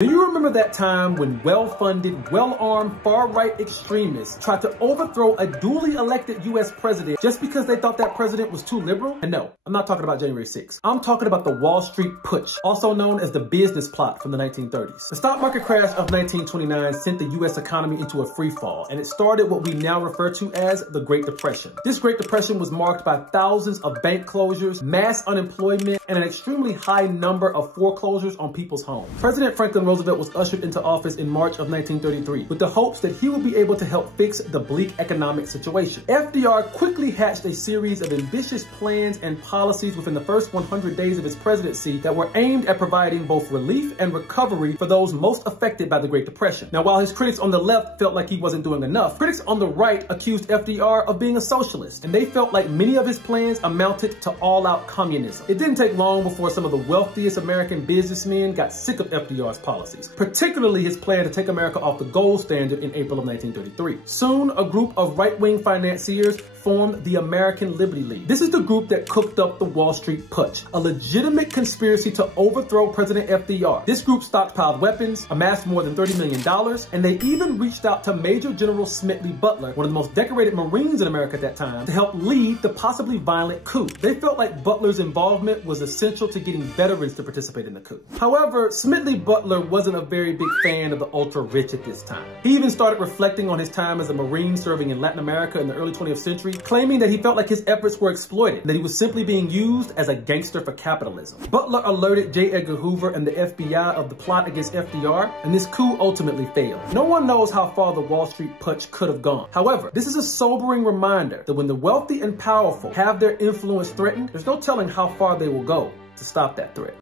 Do you remember that time when well-funded, well-armed, far-right extremists tried to overthrow a duly elected U.S. president just because they thought that president was too liberal? And no, I'm not talking about January 6th. I'm talking about the Wall Street Putsch, also known as the business plot from the 1930s. The stock market crash of 1929 sent the U.S. economy into a free fall, and it started what we now refer to as the Great Depression. This Great Depression was marked by thousands of bank closures, mass unemployment, and an extremely high number of foreclosures on people's homes. President Franklin Roosevelt was ushered into office in March of 1933 with the hopes that he would be able to help fix the bleak economic situation. FDR quickly hatched a series of ambitious plans and policies within the first 100 days of his presidency that were aimed at providing both relief and recovery for those most affected by the Great Depression. Now, while his critics on the left felt like he wasn't doing enough, critics on the right accused FDR of being a socialist, and they felt like many of his plans amounted to all-out communism. It didn't take long before some of the wealthiest American businessmen got sick of FDR's policies, particularly his plan to take America off the gold standard in April of 1933. Soon, a group of right-wing financiers formed the American Liberty League. This is the group that cooked up the Wall Street Putsch, a legitimate conspiracy to overthrow President FDR. This group stockpiled weapons, amassed more than $30 million, and they even reached out to Major General Smedley Butler, one of the most decorated Marines in America at that time, to help lead the possibly violent coup. They felt like Butler's involvement was essential to getting veterans to participate in the coup. However, Smedley Butler wasn't a very big fan of the ultra-rich at this time. He even started reflecting on his time as a Marine serving in Latin America in the early 20th century, claiming that he felt like his efforts were exploited, and that he was simply being used as a gangster for capitalism. Butler alerted J. Edgar Hoover and the FBI of the plot against FDR, and this coup ultimately failed. No one knows how far the Wall Street Putsch could have gone. However, this is a sobering reminder that when the wealthy and powerful have their influence threatened, there's no telling how far they will go to stop that threat.